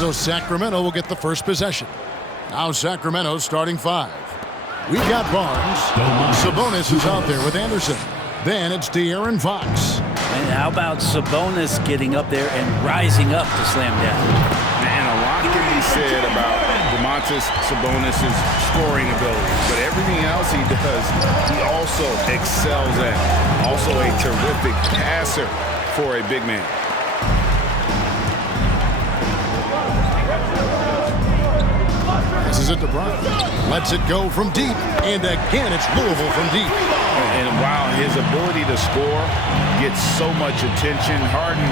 So Sacramento will get the first possession. Now Sacramento starting 5. We've got Barnes. Sabonis is out there with Anderson. Then it's De'Aaron Fox. And how about Sabonis getting up there and rising up to slam down? Man, a lot can be said about Domantas Sabonis' scoring ability, but everything else he does, he also excels at. Also a terrific passer for a big man. This is it to Bryant. Lets it go from deep. And again, it's Louisville from deep. And while his ability to score gets so much attention, Harden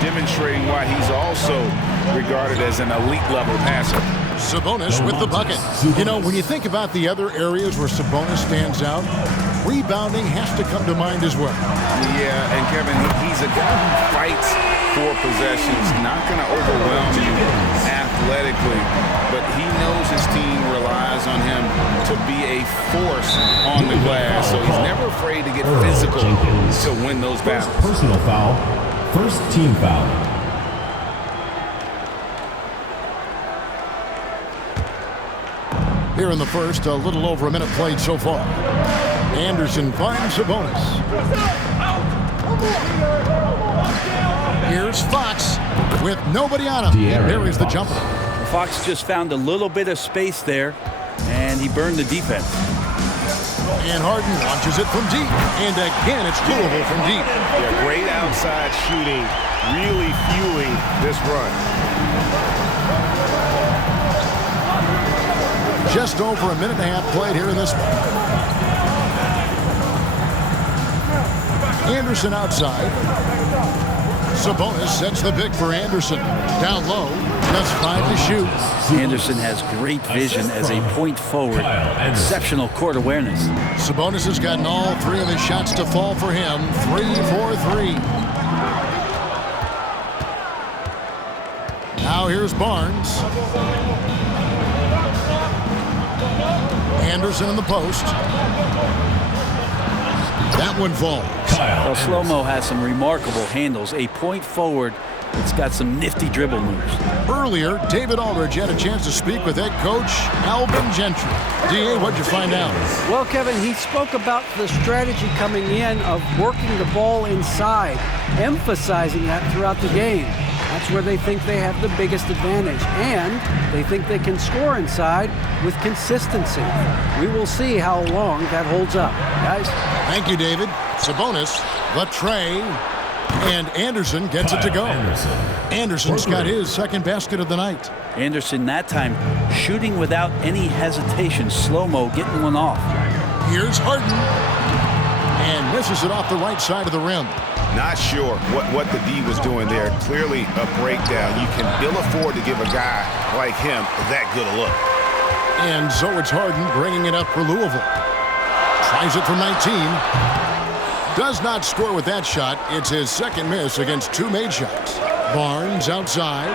demonstrating why he's also regarded as an elite-level passer. Sabonis with the bucket. You know, when you think about the other areas where Sabonis stands out, rebounding has to come to mind as well. Yeah, and Kevin, he's a guy who fights for possessions, not going to overwhelm you athletically, but he knows his team relies on him to be a force on the glass, so he's never afraid to get physical to win those battles. Personal foul, first team foul. Here in the first, a little over a minute played so far. Anderson finds Sabonis. Here's Fox with nobody on him. There is the jumper. Fox just found a little bit of space there, and he burned the defense. And Harden launches it from deep. And again, it's Louisville from deep. Yeah, great outside shooting, really fueling this run. Just over a minute and a half played here in this one. Anderson outside. Sabonis sets the pick for Anderson. Down low, just 5 to shoot. Anderson has great vision as a point forward. Exceptional court awareness. Sabonis has gotten all 3 of his shots to fall for him. 3 for 3. Now here's Barnes. Anderson in the post. That one falls. Well, Slow-Mo has some remarkable handles. A point forward that's got some nifty dribble moves. Earlier, David Aldridge had a chance to speak with head coach Alvin Gentry. D.A., what'd you find out? Well, Kevin, he spoke about the strategy coming in of working the ball inside, emphasizing that throughout the game. That's where they think they have the biggest advantage, and they think they can score inside with consistency. We will see how long that holds up, guys. Thank you, David. Sabonis, the tray, and Anderson gets it to go. Anderson's got his second basket of the night. Anderson that time shooting without any hesitation. Slow-mo getting one off. Here's Harden, and misses it off the right side of the rim. Not sure what the D was doing there. Clearly a breakdown. You can ill afford to give a guy like him that good a look. And so it's Harden bringing it up for Louisville. Tries it from 19. Does not score with that shot. It's his second miss against 2 made shots. Barnes outside.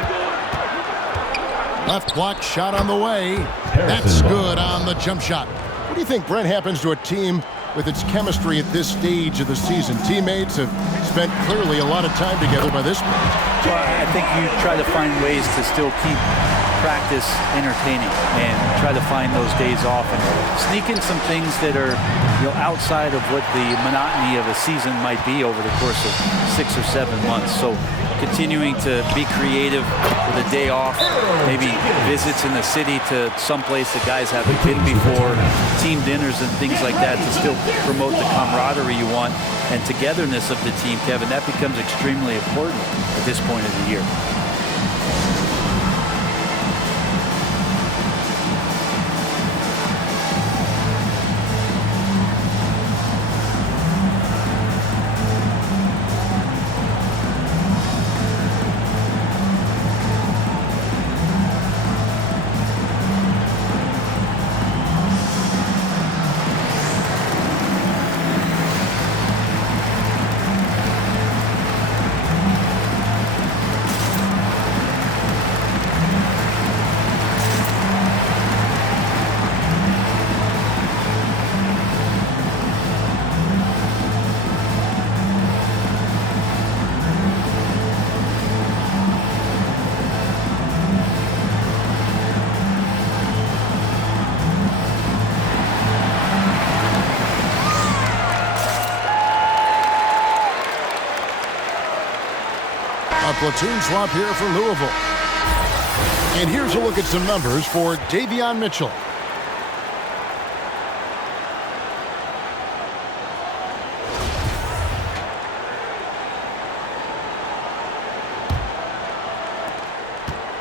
Left block shot on the way. That's good on the jump shot. What do you think, Brent, happens to a team with its chemistry at this stage of the season? Teammates have spent clearly a lot of time together by this point. Well, I think you try to find ways to still keep practice entertaining and try to find those days off and sneak in some things that are, you know, outside of what the monotony of a season might be over the course of 6 or 7 months. So continuing to be creative with a day off, maybe visits in the city to someplace that guys haven't been before, team dinners and things like that to still promote the camaraderie you want and togetherness of the team, Kevin. That becomes extremely important at this point of the year. A platoon swap here for Louisville. And here's a look at some numbers for Davion Mitchell.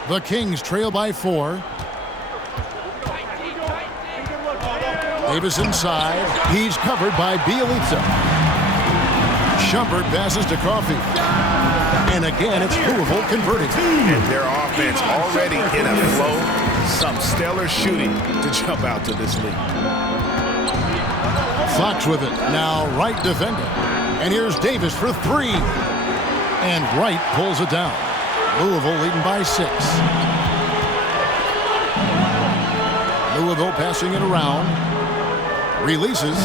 The Kings trail by 4. Davis inside. He's covered by Bielitsa. Shumpert passes to Coffey. And again, it's Louisville converting. And their offense already in a flow. Some stellar shooting to jump out to this lead. Fox with it. Now Wright defending. And here's Davis for 3. And Wright pulls it down. Louisville leading by 6. Louisville passing it around. Releases.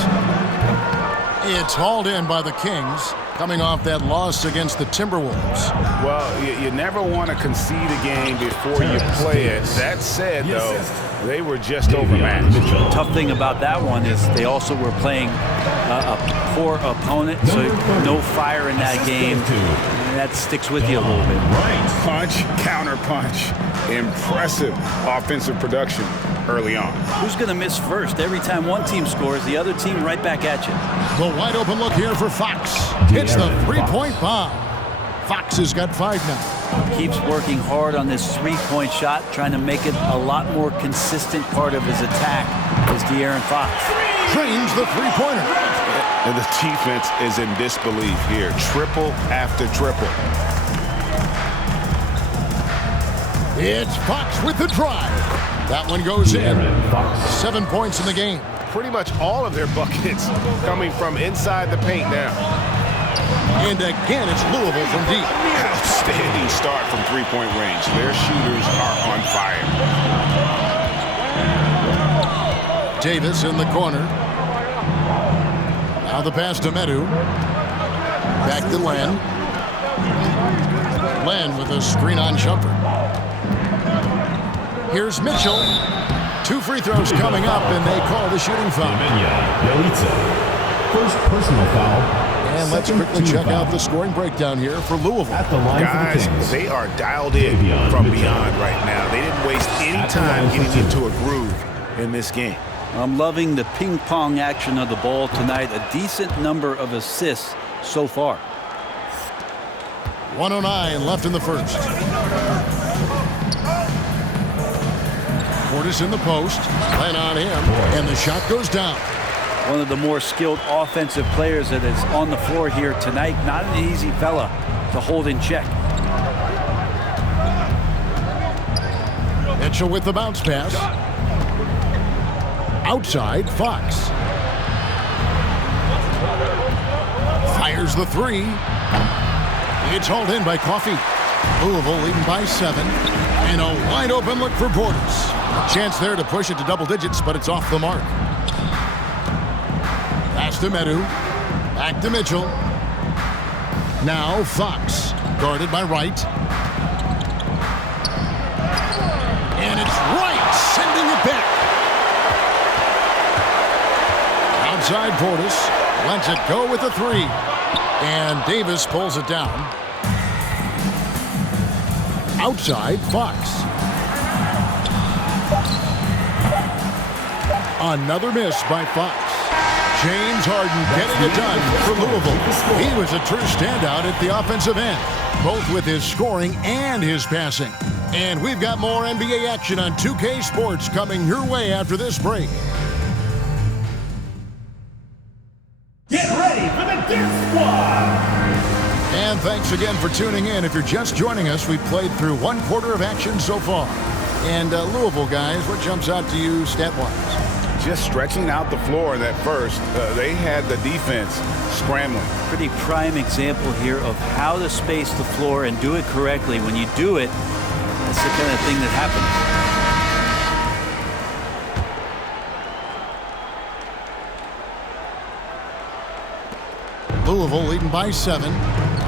It's hauled in by the Kings, coming off that loss against the Timberwolves. Well, you never want to concede a game before you play it. That said, though, they were just overmatched. Tough thing about that one is they also were playing a poor opponent, so no fire in that game. And that sticks with you a little bit. Punch, counter punch. Impressive offensive production early on. Who's going to miss first? Every time one team scores, the other team right back at you. The wide open look here for Fox. Hits the three-point bomb. Fox has got 5 now. Keeps working hard on this three-point shot, trying to make it a lot more consistent part of his attack is De'Aaron Fox. Drains the three-pointer. And the defense is in disbelief here. Triple after triple. It's Fox with the drive. That one goes in. 7 points in the game. Pretty much all of their buckets coming from inside the paint now. And again, it's Louisville from deep. Outstanding start from three-point range. Their shooters are on fire. Davis in the corner. Now the pass to Medu. Back to Len. Len with a screen on Shumpert. Here's Mitchell. 2 free throws coming up, and they call the shooting foul. First personal foul. And let's quickly check out the scoring breakdown here for Louisville. At the line for the Guys, Kings. they are dialed in from beyond right now. They didn't waste any time getting into a groove in this game. I'm loving the ping-pong action of the ball tonight. A decent number of assists so far. 1:09 left in the first. Portis in the post. Len on him. And the shot goes down. One of the more skilled offensive players that is on the floor here tonight. Not an easy fella to hold in check. Mitchell with the bounce pass. Outside, Fox. Fires the 3. It's hauled in by Coffey. Louisville leading by 7. And a wide open look for Portis. A chance there to push it to double digits, but it's off the mark. Pass to Medu. Back to Mitchell. Now Fox. Guarded by Wright. And it's Wright sending it back. Outside Portis. Lets it go with a 3. And Davis pulls it down. Outside Fox. Another miss by Fox. James Harden getting it done for Louisville. He was a true standout at the offensive end, both with his scoring and his passing. And we've got more NBA action on 2K Sports coming your way after this break. Get ready for the Dance Squad! And thanks again for tuning in. If you're just joining us, we've played through 1 quarter of action so far. And Louisville, guys, what jumps out to you stat-wise? Just stretching out the floor in that first. They had the defense scrambling. Pretty prime example here of how to space the floor and do it correctly. When you do it, that's the kind of thing that happens. Louisville leading by 7.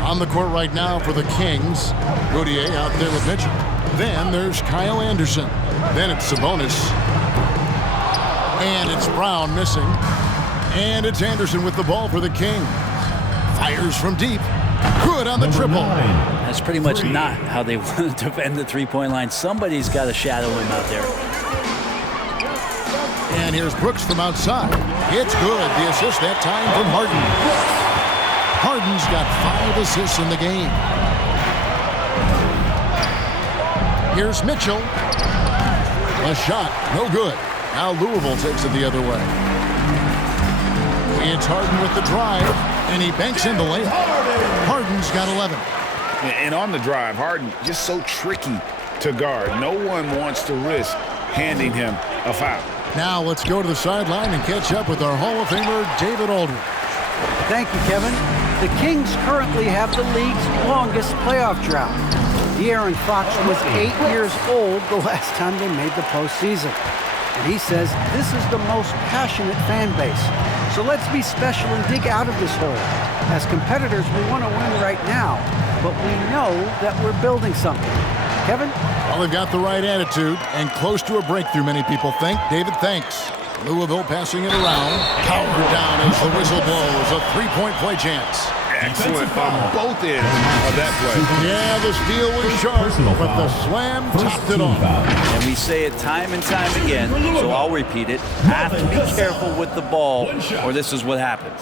On the court right now for the Kings. Gautier out there with Mitchell. Then there's Kyle Anderson. Then it's Sabonis. And it's Brown missing. And it's Anderson with the ball for the Kings. Fires from deep. Good on the triple. That's pretty much not how they want to defend the three-point line. Somebody's got to shadow him out there. And here's Brooks from outside. It's good. The assist that time from Harden. Harden's got 5 assists in the game. Here's Mitchell. A shot, no good. Now Louisville takes it the other way. It's Harden with the drive, and he banks in the layup. Harden's got 11. And on the drive, Harden just so tricky to guard. No one wants to risk handing him a foul. Now let's go to the sideline and catch up with our Hall of Famer, David Aldridge. Thank you, Kevin. The Kings currently have the league's longest playoff drought. De'Aaron Fox was 8 years old the last time they made the postseason. And he says this is the most passionate fan base. So let's be special and dig out of this hole. As competitors, we want to win right now, but we know that we're building something. Kevin? Well, they've got the right attitude and close to a breakthrough, many people think. David, thanks. Louisville passing it around. Powered down as the whistle blows. A three-point play chance. Excellent on both ends of that play. Yeah, the steal was sharp, but the slam topped it off. And we say it time and time again, so I'll repeat it. Have to be careful with the ball, or this is what happens.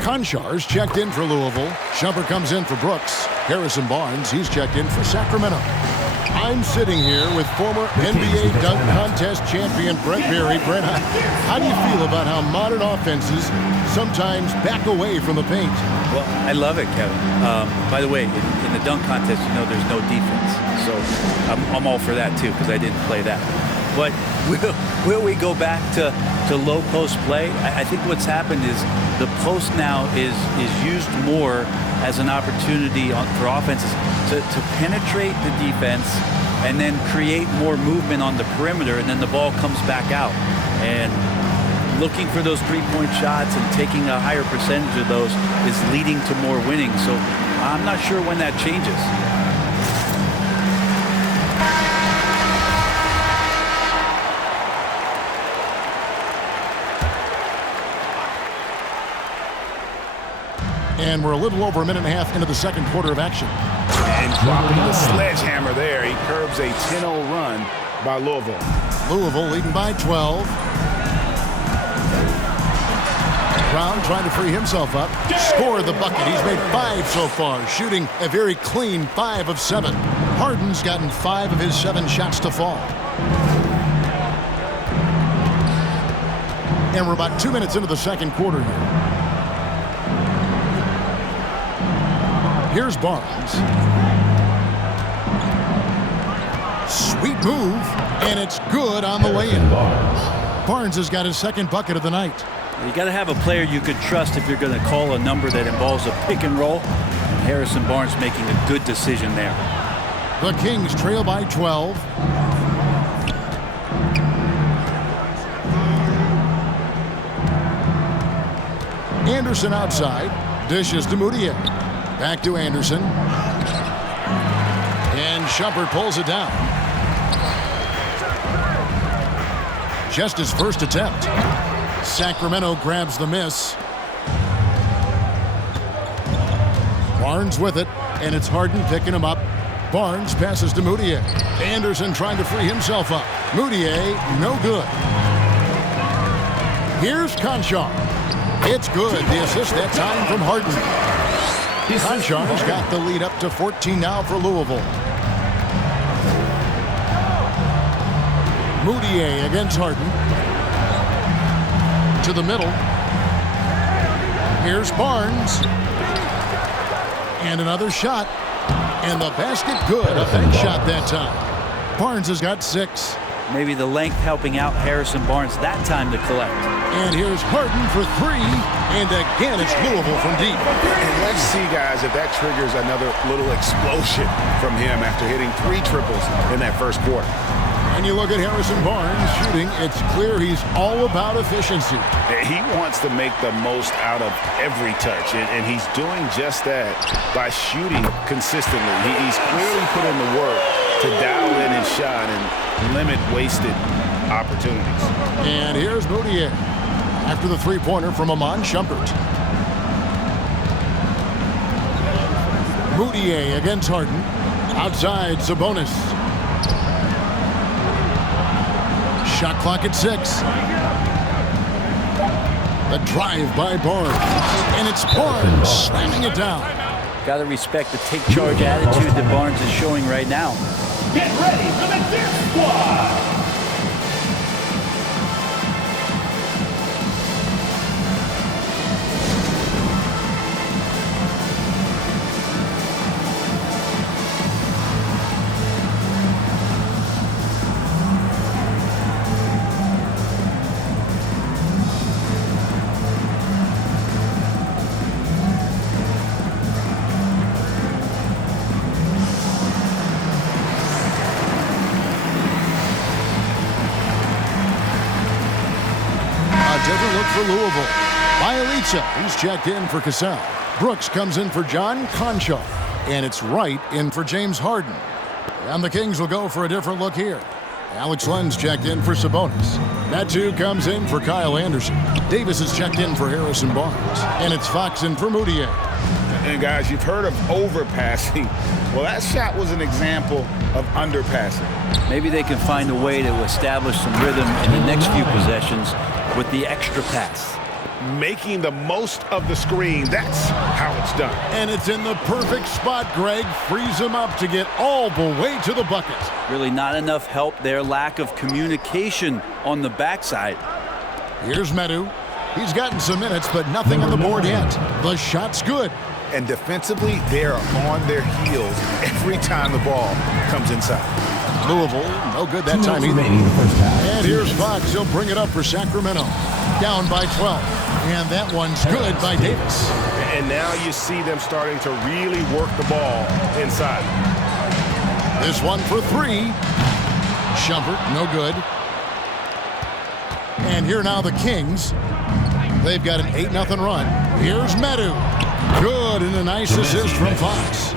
Konchar's checked in for Louisville. Shumpert comes in for Brooks. Harrison Barnes, he's checked in for Sacramento. I'm sitting here with former NBA dunk contest champion Brent Berry. Brent, how do you feel about how modern offenses sometimes back away from the paint? Well, I love it, Kevin. By the way, in the dunk contest, you know there's no defense. So I'm all for that, too, because I didn't play that. But will we go back to low post play? I think what's happened is the post now is used more as an opportunity for offenses to penetrate the defense and then create more movement on the perimeter, and then the ball comes back out. And looking for those three-point shots and taking a higher percentage of those is leading to more winning. So I'm not sure when that changes. And we're a little over a minute and a half into the second quarter of action. And dropping the sledgehammer there, he curbs a 10-0 run by Louisville. Louisville leading by 12. Brown trying to free himself up. Scored the bucket. He's made 5 so far, shooting a very clean 5 of 7. Harden's gotten 5 of his 7 shots to fall. And we're about 2 minutes into the second quarter here. Here's Barnes. Sweet move, and it's good on the lay-in. Barnes has got his second bucket of the night. You got to have a player you could trust if you're going to call a number that involves a pick and roll. And Harrison Barnes making a good decision there. The Kings trail by 12. Anderson outside. Dishes to Moutier. Back to Anderson. And Shumpert pulls it down. Just his first attempt. Sacramento grabs the miss. Barnes with it, and it's Harden picking him up. Barnes passes to Moutier. Anderson trying to free himself up. Moutier, no good. Here's Konchar. It's good. The assist that time from Harden. Konchar's got the lead up to 14 now for Louisville. Moutier against Harden. To the middle. Here's Barnes. And another shot. And the basket good. A bank shot that time. Barnes has got 6. Maybe the length helping out Harrison Barnes that time to collect. And here's Harden for 3. And again, it's Louisville from deep. And let's see, guys, if that triggers another little explosion from him after hitting 3 triples in that first quarter. And you look at Harrison Barnes shooting, it's clear he's all about efficiency. He wants to make the most out of every touch, and he's doing just that by shooting consistently. He's clearly put in the work to dial in his shot and limit wasted opportunities. And here's Moutier after the three-pointer from Iman Shumpert. Moutier against Harden. Outside, Sabonis. Shot clock at 6. The drive by Barnes. And it's Barnes slamming it down. Got to respect the take-charge attitude that Barnes is showing right now. Get ready for the dip squad. Different look for Louisville. Bialica, he's checked in for Cassell. Brooks comes in for John Concho. And it's Wright in for James Harden. And the Kings will go for a different look here. Alex Len's checked in for Sabonis. Natu comes in for Kyle Anderson. Davis is checked in for Harrison Barnes. And it's Fox in for Moutier. And guys, you've heard of overpassing. Well, that shot was an example of underpassing. Maybe they can find a way to establish some rhythm in the next few possessions with the extra pass. Making the most of the screen. That's how it's done. And it's in the perfect spot, Greg. Frees him up to get all the way to the bucket. Really not enough help there. Lack of communication on the backside. Here's Medu. He's gotten some minutes, but nothing on the board yet. The shot's good. And defensively, they're on their heels every time the ball comes inside. Louisville, no good that time either. And here's Fox. He'll bring it up for Sacramento. Down by 12. And that one's good by Davis. And now you see them starting to really work the ball inside. This one for 3. Shumpert, no good. And here now the Kings. They've got an 8-0 run. Here's Medu. Good, and a nice assist from Fox.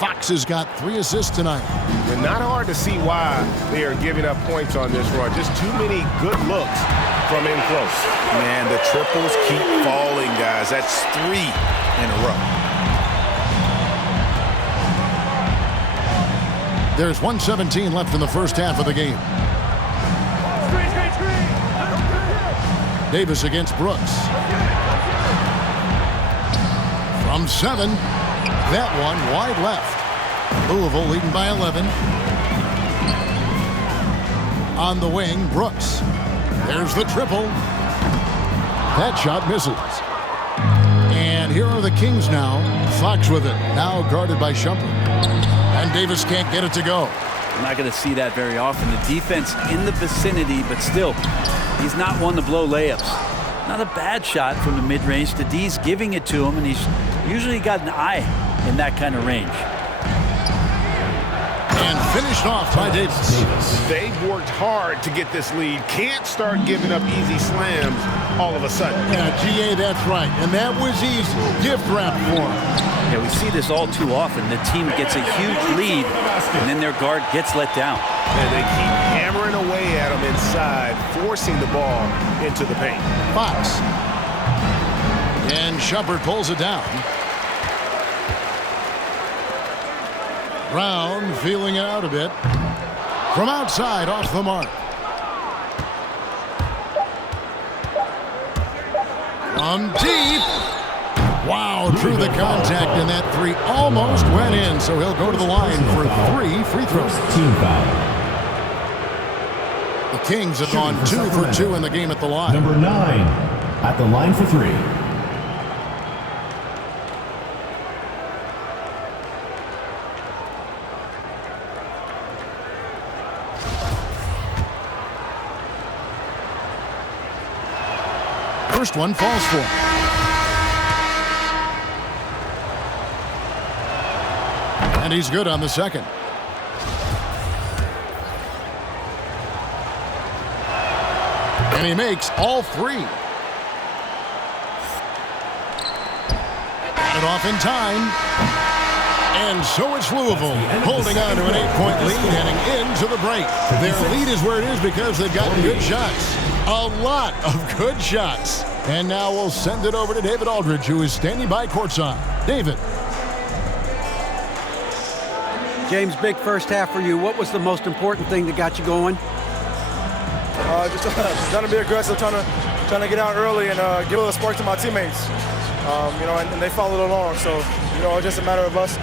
Fox has got 3 assists tonight. And not hard to see why they are giving up points on this run. Just too many good looks from in close. Man, the triples keep falling, guys. That's 3 in a row. There's 1:17 left in the first half of the game. Davis against Brooks. From 7. That one wide left. Louisville leading by 11. On the wing, Brooks. There's the triple. That shot misses. And here are the Kings now. Fox with it. Now guarded by Shumpert. And Davis can't get it to go. We're not going to see that very often. The defense in the vicinity, but still, he's not one to blow layups. Not a bad shot from the mid-range. The D's giving it to him, and he's usually got an eye in that kind of range. And finished off by Davis. They've worked hard to get this lead. Can't start giving up easy slams all of a sudden. Yeah, GA, that's right. And that was easy. Gift wrap for him. Yeah, we see this all too often. The team gets a huge lead, and then their guard gets let down. And they keep hammering away at them inside, forcing the ball into the paint. Fox. And Shumpert pulls it down. Brown feeling it out a bit. From outside, off the mark. From deep. Wow, drew the contact, and that 3 almost went in, so he'll go to the line for 3 free throws. Team foul. The Kings have gone 2 for 2 in the game at the line. Number 9 at the line for 3. First one falls for him. And he's good on the second. And he makes all 3. Got it off in time. And so it's Louisville holding on to an 8-point lead heading into the break. Their lead is where it is because they've gotten good shots. A lot of good shots. And now we'll send it over to David Aldridge, who is standing by courtside. David. James, big first half for you. What was the most important thing that got you going? Just trying to be aggressive, trying to get out early and give a little spark to my teammates. And they followed along. So, it's just a matter of us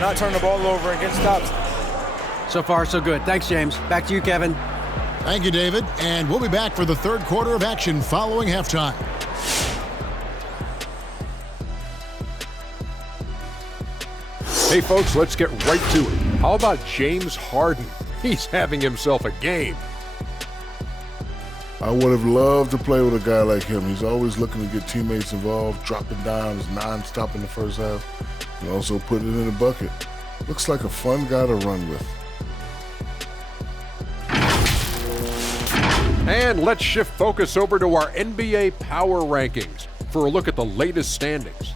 not turning the ball over and getting stops. So far, so good. Thanks, James. Back to you, Kevin. Thank you, David. And we'll be back for the third quarter of action following halftime. Hey, folks, let's get right to it. How about James Harden? He's having himself a game. I would have loved to play with a guy like him. He's always looking to get teammates involved, dropping dimes, non-stop in the first half, and also putting it in the bucket. Looks like a fun guy to run with. And let's shift focus over to our NBA Power Rankings for a look at the latest standings.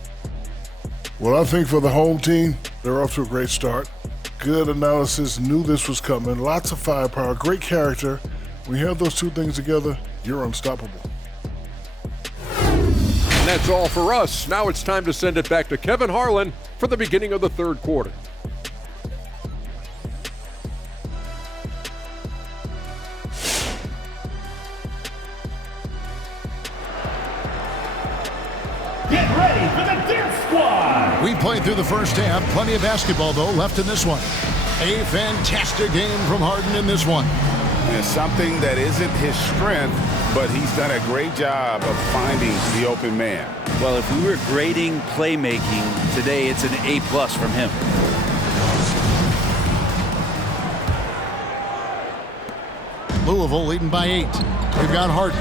Well, I think for the home team, they're off to a great start. Good analysis, knew this was coming, lots of firepower, great character. When you have those two things together, you're unstoppable. And that's all for us. Now it's time to send it back to Kevin Harlan for the beginning of the third quarter. Get ready for the Dance Squad. We played through the first half. Plenty of basketball, though, left in this one. A fantastic game from Harden in this one. And something that isn't his strength, but he's done a great job of finding the open man. Well, if we were grading playmaking today, it's an A+ from him. Louisville leading by 8. We've got Harden.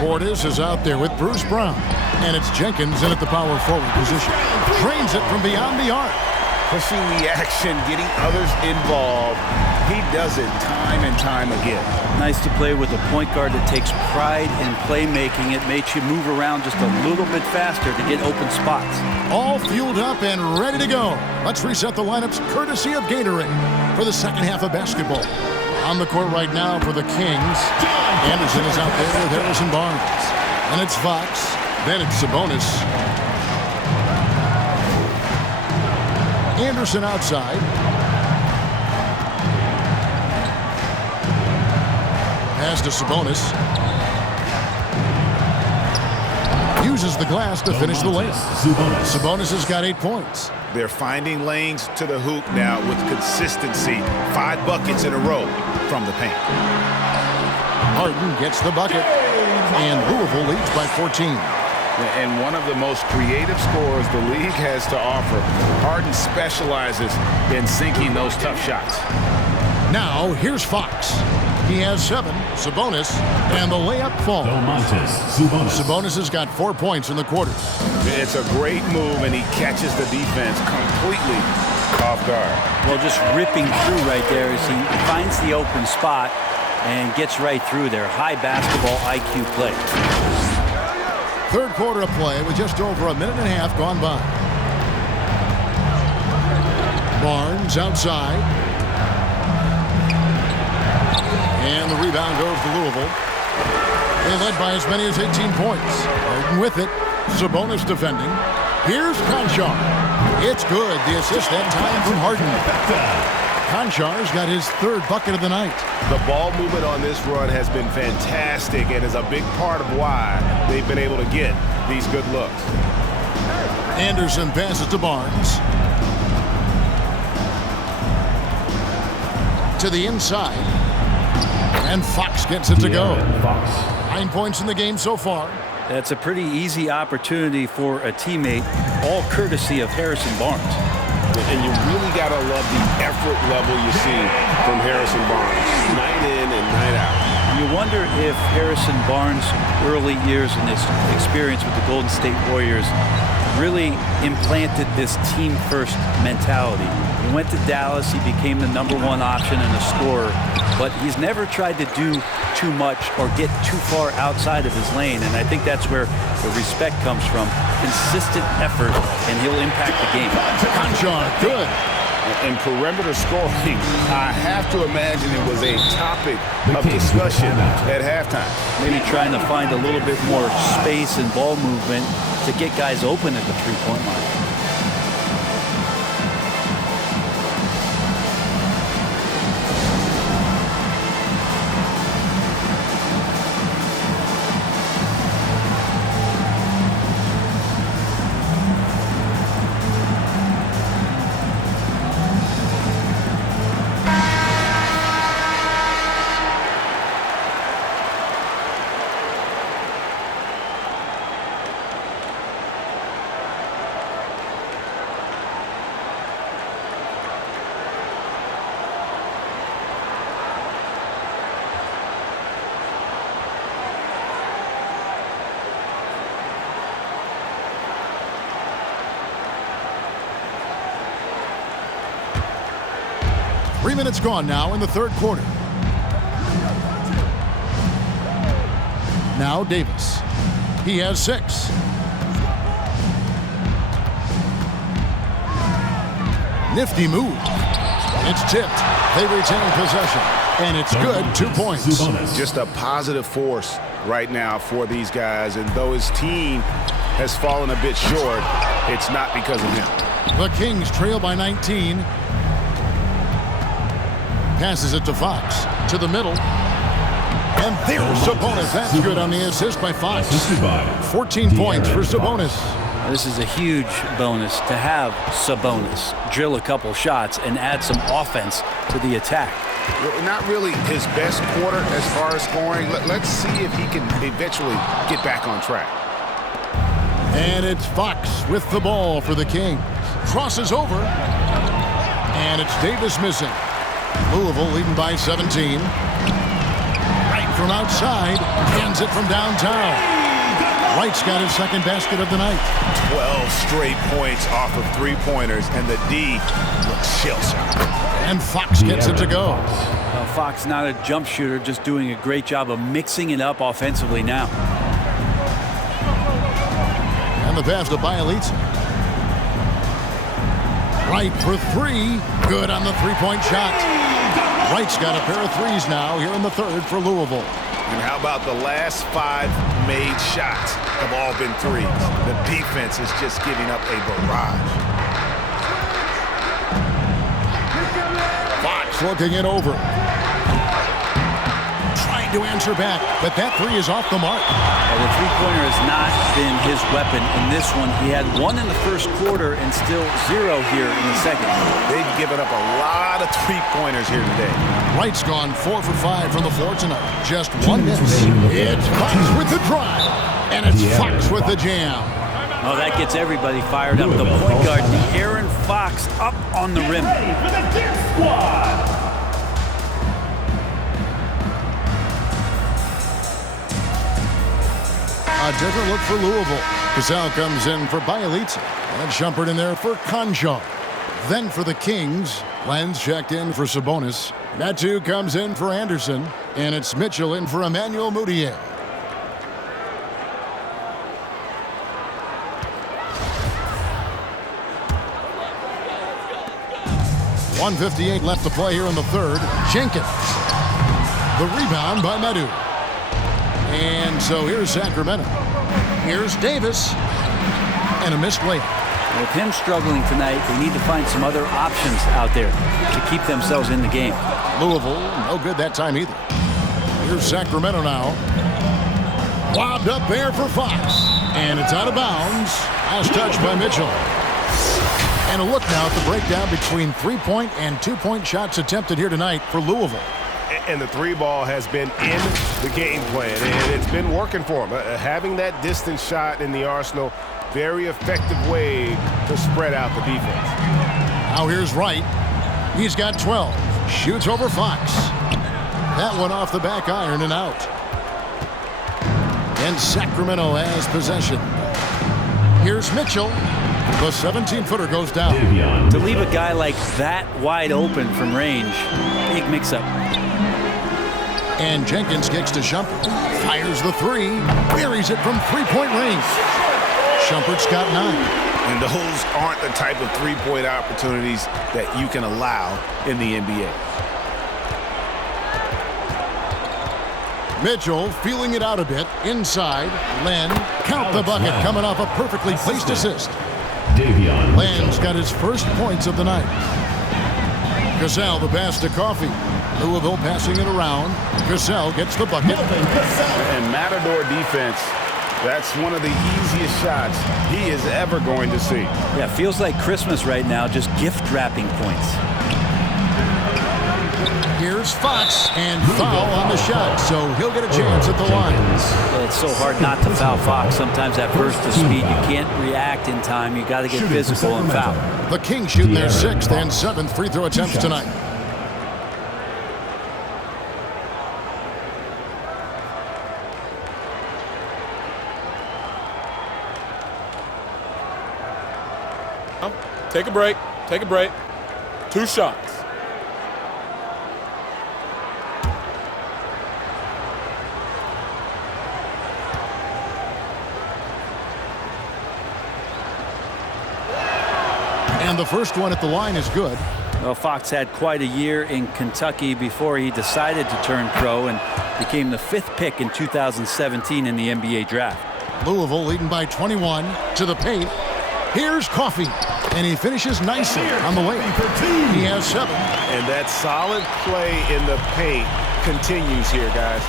Portis is out there with Bruce Brown. And it's Jenkins in at the power forward position. Drains it from beyond the arc. Pushing the action, getting others involved. He does it time and time again. Nice to play with a point guard that takes pride in playmaking. It makes you move around just a little bit faster to get open spots. All fueled up and ready to go. Let's reset the lineups courtesy of Gatorade for the second half of basketball. On the court right now for the Kings. Anderson is out there with Harrison Barnes. And it's Fox. Then it's Sabonis. Anderson outside. Pass to Sabonis. Uses the glass to finish the layup. Sabonis has got 8 points. They're finding lanes to the hoop now with consistency. 5 buckets in a row from the paint. Harden gets the bucket. And Louisville leads by 14. And one of the most creative scorers the league has to offer. Harden specializes in sinking those tough shots. Now, here's Fox. He has 7, Sabonis, and the layup falls. Sabonis has got 4 points in the quarter. It's a great move, and he catches the defense completely off guard. Well, just ripping through right there as he finds the open spot and gets right through there. High basketball IQ play. Third quarter of play with just over a minute and a half gone by. Barnes outside. And the rebound goes to Louisville. They led by as many as 18 points. Harden with it. Sabonis defending. Here's Conchar. It's good. The assist that time from Harden. Conchar's got his 3rd bucket of the night. The ball movement on this run has been fantastic and is a big part of why they've been able to get these good looks. Anderson passes to Barnes. To the inside. And Fox gets it to go. 9 points in the game so far. That's a pretty easy opportunity for a teammate, all courtesy of Harrison Barnes. And you really got to love the effort level you see from Harrison Barnes, night in and night out. You wonder if Harrison Barnes' early years and his experience with the Golden State Warriors really implanted this team-first mentality. He went to Dallas, he became the #1 option and a scorer, but he's never tried to do too much or get too far outside of his lane, and I think that's where the respect comes from. Consistent effort, and he'll impact the game. Conchar, good. And perimeter scoring, I have to imagine it was a topic of discussion at halftime. Maybe trying to find a little bit more space and ball movement to get guys open at the three-point line. 3 minutes gone now in the third quarter. Now Davis. He has 6. Nifty move. It's tipped. They retain possession. And it's good. 2 points. Just a positive force right now for these guys. And though his team has fallen a bit short, it's not because of him. The Kings trail by 19. Passes it to Fox. To the middle. And there's Sabonis. That's good on the assist by Fox. 14 points for Sabonis. This is a huge bonus to have Sabonis drill a couple shots and add some offense to the attack. Not really his best quarter as far as scoring. Let's see if he can eventually get back on track. And it's Fox with the ball for the Kings. Crosses over. And it's Davis missing. Louisville leading by 17. Right from outside. Hands it from downtown. Wright's got his second basket of the night. 12 straight points off of three-pointers, and the D looks shell-shocked. And Fox gets it to go. Well, Fox not a jump shooter, just doing a great job of mixing it up offensively now. And the pass to Bielitsa. Wright for 3. Good on the three-point shot. Wright's got a pair of threes now here in the third for Louisville. And how about the last 5 made shots have all been threes? The defense is just giving up a barrage. Fox looking it over. Trying to answer back, but that 3 is off the mark. The three-pointer has not been his weapon in this one. He had 1 in the first quarter and still 0 here in the second. They've given up a lot of three-pointers here today. Wright's gone 4 for 5 from the floor tonight. Just 1 miss. It's Fox with the drive. And it's Fox with the jam. Oh, that gets everybody fired up. The point guard, Aaron Fox, up on the rim. Ready for the Dip Squad. A different look for Louisville. Cassell comes in for Bielitsa. And Shumpert in there for Conjo. Then for the Kings, Lenz checked in for Sabonis. Natu comes in for Anderson. And it's Mitchell in for Emmanuel Mudiay. .158 left to play here in the third. Jenkins. The rebound by Medu. And so here's Sacramento. Here's Davis. And a missed layup. With him struggling tonight, they need to find some other options out there to keep themselves in the game. Louisville, no good that time either. Here's Sacramento now. Lobbed up there for Fox. And it's out of bounds. Last touch by Mitchell. And a look now at the breakdown between three-point and two-point shots attempted here tonight for Louisville. And the three ball has been in the game plan, and it's been working for him. Having that distance shot in the arsenal, very effective way to spread out the defense. Now here's Wright. He's got 12. Shoots over Fox. That one off the back iron and out. And Sacramento has possession. Here's Mitchell. The 17-footer goes down. To leave a guy like that wide open from range, big mix-up. And Jenkins kicks to Shumpert. Fires the 3. Buries it from three-point range. Shumpert's got 9. And those aren't the type of three-point opportunities that you can allow in the NBA. Mitchell feeling it out a bit. Inside. Len. Count the bucket coming off a perfectly placed assist. Len's got his first points of the night. Cassell the pass to Coffey. Louisville passing it around. Cassell gets the bucket. And Matador defense, that's one of the easiest shots he is ever going to see. Yeah, feels like Christmas right now, just gift wrapping points. Here's Fox, and foul on the shot, so he'll get a chance at the line. Well, it's so hard not to foul Fox. Sometimes that burst of speed, you can't react in time. You got to get physical and foul. The Kings shooting their 6th and 7th free throw attempts tonight. Take a break. Take a break. 2 shots. And the first one at the line is good. Well, Fox had quite a year in Kentucky before he decided to turn pro and became the 5th pick in 2017 in the NBA draft. Louisville leading by 21 to the paint. Here's Coffey, and he finishes nicely on the way. He has 7. And that solid play in the paint continues here, guys.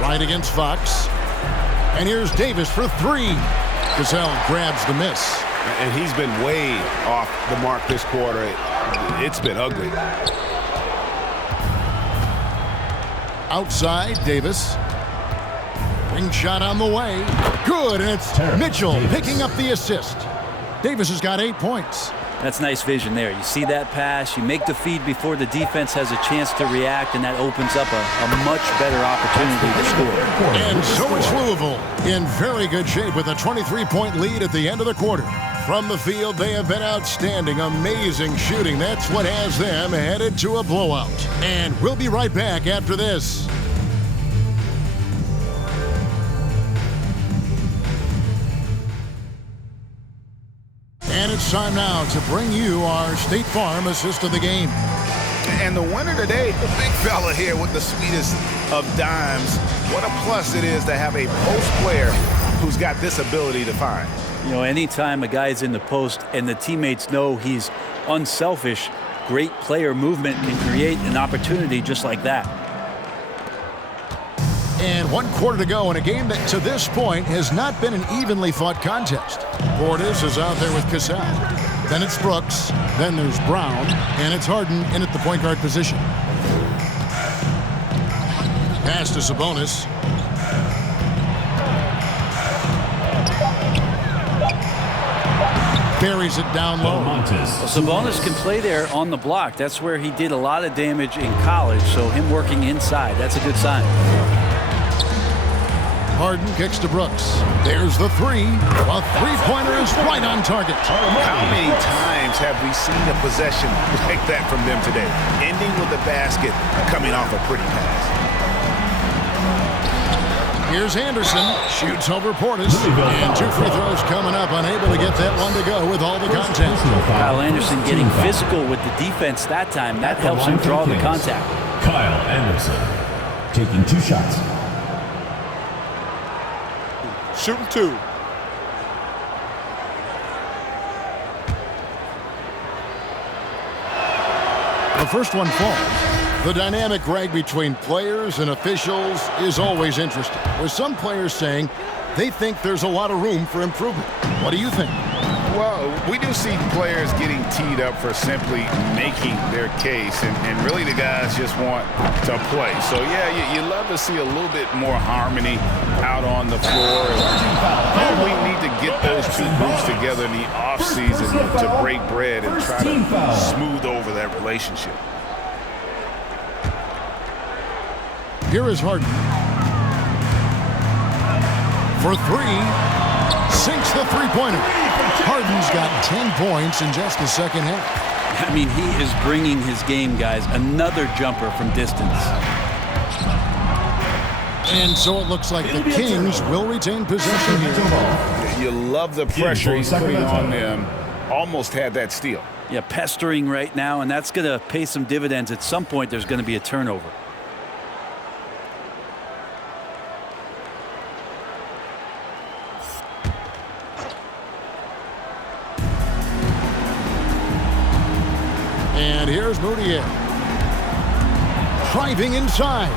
Right against Fox. And here's Davis for 3. Cassell grabs the miss. And he's been way off the mark this quarter. It's been ugly. Outside, Davis. Ring shot on the way. Good, and it's Mitchell picking up the assist. Davis has got 8 points. That's nice vision there. You see that pass, you make the feed before the defense has a chance to react, and that opens up a much better opportunity to score. And so it's Louisville in very good shape with a 23-point lead at the end of the quarter. From the field, they have been outstanding, amazing shooting. That's what has them headed to a blowout. And we'll be right back after this. And it's time now to bring you our State Farm assist of the game. And the winner today, the big fella here with the sweetest of dimes. What a plus it is to have a post player who's got this ability to find. You know, anytime a guy's in the post and the teammates know he's unselfish, great player movement can create an opportunity just like that. And 1 quarter to go in a game that to this point has not been an evenly fought contest. Portis is out there with Cassell. Then it's Brooks. Then there's Brown. And it's Harden in at the point guard position. Pass to Sabonis. Buries it down low. Well, Sabonis can play there on the block. That's where he did a lot of damage in college. So him working inside, that's a good sign. Harden kicks to Brooks. There's the 3. A three-pointer is right on target. How many times have we seen a possession like that from them today? Ending with a basket, coming off a pretty pass. Here's Anderson. Shoots over Portis. And 2 free throws coming up. Unable to get that one to go with all the contact. Kyle Anderson getting physical with the defense that time. That helps him draw the contact. Kyle Anderson taking 2 shots. Shooting 2. The first one falls. The dynamic, Greg, between players and officials is always interesting. With some players saying they think there's a lot of room for improvement. What do you think? Well, we do see players getting teed up for simply making their case, and really the guys just want to play. So, yeah, you love to see a little bit more harmony out on the floor. And we need to get those 2 groups together in the offseason to break bread and try to smooth over that relationship. Here is Harden. For 3. Sinks the three-pointer. Harden's got 10 points in just the second half. I mean, he is bringing his game, guys. Another jumper from distance. And so it looks like the Kings will retain possession here. You love the pressure he's putting on them. Almost had that steal. Yeah, pestering right now, and that's going to pay some dividends. At some point, there's going to be a turnover. And here's Moutier. Driving inside.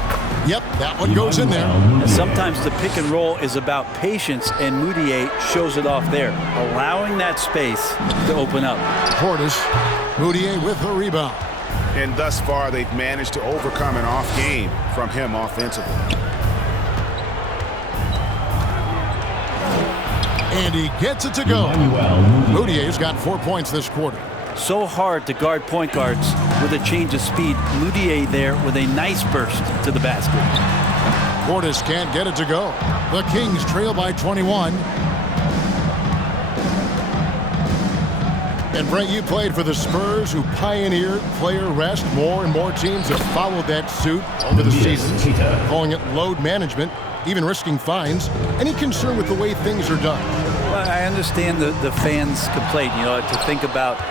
Yep, that one goes in there. And sometimes the pick and roll is about patience, and Moutier shows it off there, allowing that space to open up. Portis, Moutier with the rebound. And thus far, they've managed to overcome an off game from him offensively. And he gets it to go. Moutier's got 4 points this quarter. So hard to guard point guards with a change of speed. Moutier there with a nice burst to the basket. Portis can't get it to go. The Kings trail by 21. And Brent, you played for the Spurs, who pioneered player rest. More and more teams have followed that suit over the seasons, calling it load management, even risking fines. Any concern with the way things are done? Well, I understand the fans' complaint, to think about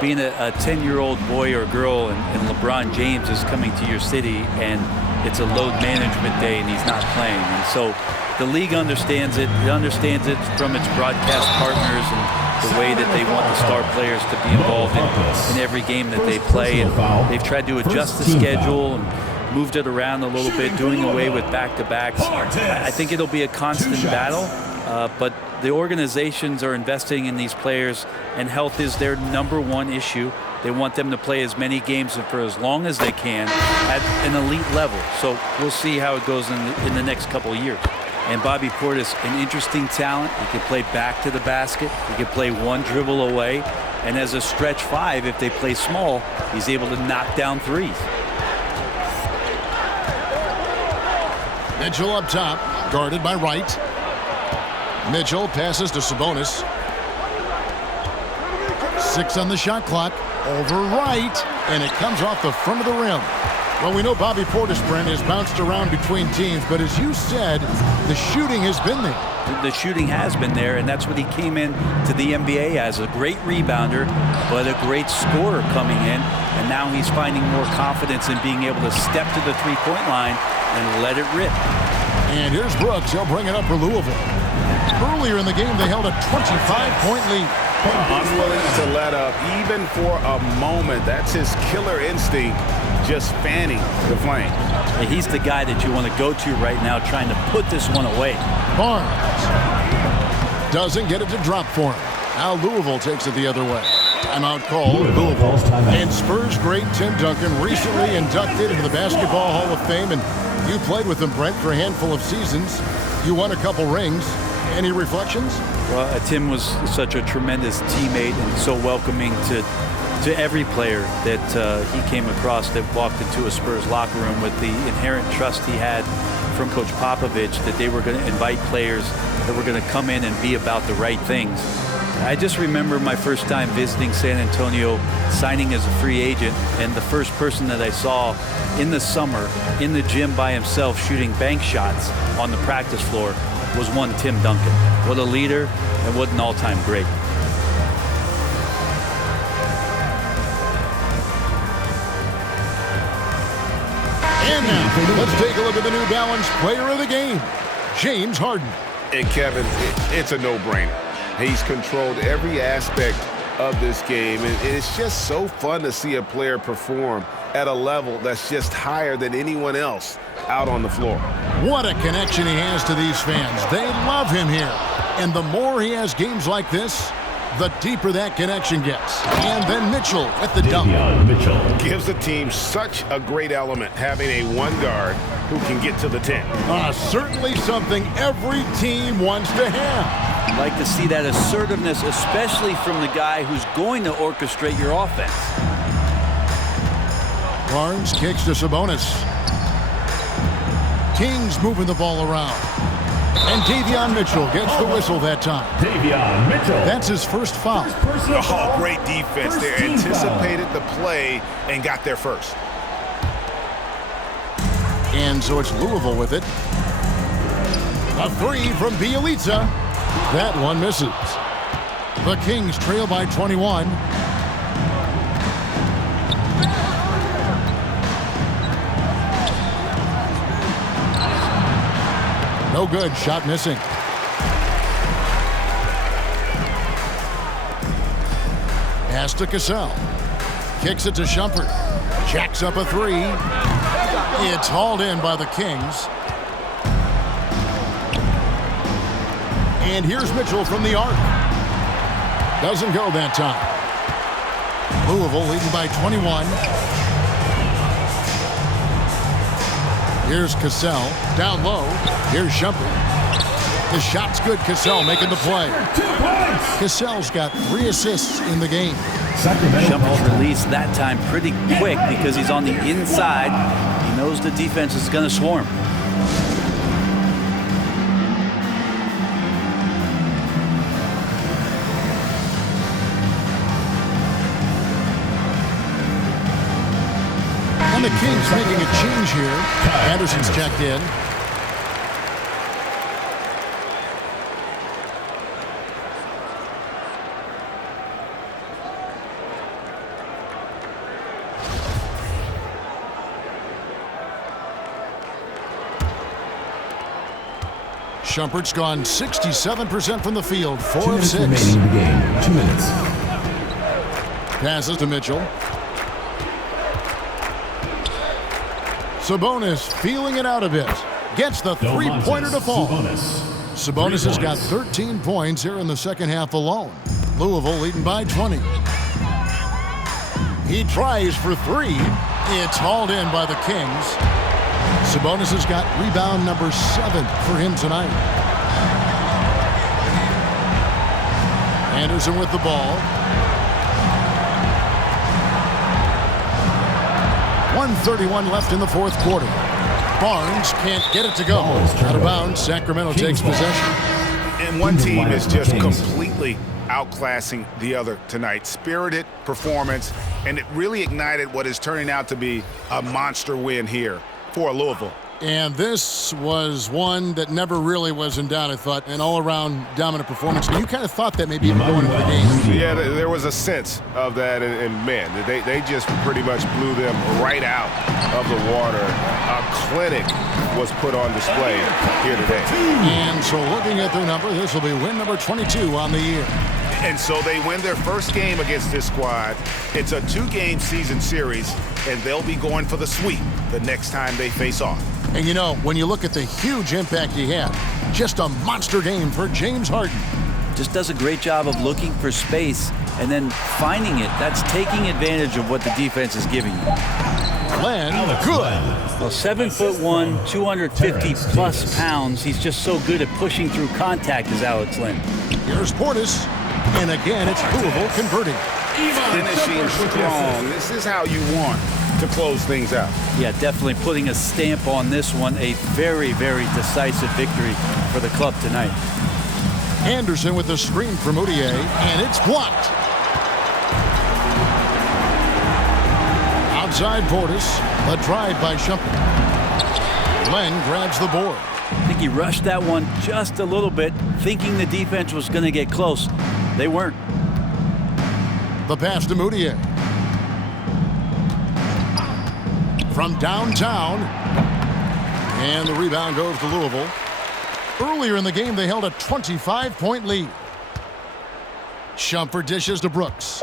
being a 10-year-old boy or girl and LeBron James is coming to your city and it's a load management day and he's not playing. And so the league understands it. It understands it from its broadcast partners and the way that they want the star players to be involved in every game that they play. And they've tried to adjust the schedule and moved it around a little bit, doing away with back-to-backs. I think it'll be a constant battle, but the organizations are investing in these players, and health is their #1 issue. They want them to play as many games and for as long as they can at an elite level. So we'll see how it goes in the next couple of years. And Bobby Portis, an interesting talent. He can play back to the basket. He can play one dribble away. And as a stretch 5, if they play small, he's able to knock down threes. Mitchell up top, guarded by Wright. Mitchell passes to Sabonis. 6 on the shot clock. Over Wright, and it comes off the front of the rim. Well, we know Bobby Portis, Brent, has bounced around between teams, but as you said, the shooting has been there. The shooting has been there, and that's what he came in to the NBA as, a great rebounder, but a great scorer coming in, and now he's finding more confidence in being able to step to the three-point line and let it rip. And here's Brooks. He'll bring it up for Louisville. Earlier in the game, they held a 25-point lead. Unwilling to let up, even for a moment. That's his killer instinct, just fanning the flame. He's the guy that you want to go to right now, trying to put this one away. Barnes doesn't get it to drop for him. Now Louisville takes it the other way. Timeout call, Louisville. And Spurs great Tim Duncan, recently inducted into the Basketball Hall of Fame, and you played with him, Brent, for a handful of seasons. You won a couple rings. Any reflections? Well, Tim was such a tremendous teammate and so welcoming to every player that he came across that walked into a Spurs locker room, with the inherent trust he had from Coach Popovich that they were going to invite players that were going to come in and be about the right things. I just remember my first time visiting San Antonio, signing as a free agent, and the first person that I saw in the summer in the gym by himself shooting bank shots on the practice floor was one Tim Duncan. What a leader and what an all-time great. And now, let's take a look at the New Balance Player of the Game, James Harden. And Kevin, it's a no-brainer. He's controlled every aspect of this game, and it's just so fun to see a player perform at a level that's just higher than anyone else out on the floor. What a connection he has to these fans. They love him here. And the more he has games like this, the deeper that connection gets. And then Mitchell with the dunk. Mitchell gives the team such a great element, having a one guard who can get to the 10. Certainly something every team wants to have. I'd like to see that assertiveness, especially from the guy who's going to orchestrate your offense. Barnes kicks to Sabonis. Kings moving the ball around. And Davion Mitchell gets the whistle that time. Davion Mitchell. That's his first foul. Oh, great defense there. Anticipated the play and got there first. And so it's Louisville with it. A three from Bielitsa. That one misses. The Kings trail by 21. No good. Shot missing. Pass to Cassell. Kicks it to Shumpert. Jacks up a three. It's hauled in by the Kings. And here's Mitchell from the arc. Doesn't go that time. Louisville leading by 21. Here's Cassell. Down low. Here's Shumpert. The shot's good. Cassell making the play. Cassell's got 3 assists in the game. Shumpert's release that time pretty quick because he's on the inside. He knows the defense is going to swarm. And the Kings making a change here. Anderson's checked in. Shumpert's gone 67% from the field, 4 2 of minutes 6. remaining in the game. 2 minutes. Passes to Mitchell. Sabonis feeling it out a bit. Gets the three-pointer to fall. Sabonis has got 13 points here in the second half alone. Louisville leading by 20. He tries for 3. It's hauled in by the Kings. Sabonis has got rebound number 7 for him tonight. Anderson with the ball. 1:31 left in the fourth quarter. Barnes can't get it to go. Out of bounds, Sacramento takes possession. And one team is just completely outclassing the other tonight. Spirited performance, and it really ignited what is turning out to be a monster win here for Louisville. And this was one that never really was in doubt, I thought, an all-around dominant performance. You kind of thought that maybe going into the game. Yeah, there was a sense of that, and man, they just pretty much blew them right out of the water. A clinic was put on display here today. And so looking at their number, this will be win number 22 on the year. And so they win their first game against this squad. It's a 2-game season series, and they'll be going for the sweep the next time they face off. And you know, when you look at the huge impact he had, just a monster game for James Harden. Just does a great job of looking for space and then finding it. That's taking advantage of what the defense is giving you. Len, good. Well, 7'1", 250-plus pounds. He's just so good at pushing through contact as Alex Len. Here's Portis. And again, it's Louisville converting. Finishing strong. This is how you want to close things out. Yeah, definitely putting a stamp on this one. A very, very decisive victory for the club tonight. Anderson with the screen from Moutier, and it's blocked. Outside Portis, a drive by Shumpert. Len grabs the board. I think he rushed that one just a little bit, thinking the defense was going to get close. They weren't. The pass to Moutier. From downtown. And the rebound goes to Louisville. Earlier in the game, they held a 25-point lead. Shumpert dishes to Brooks.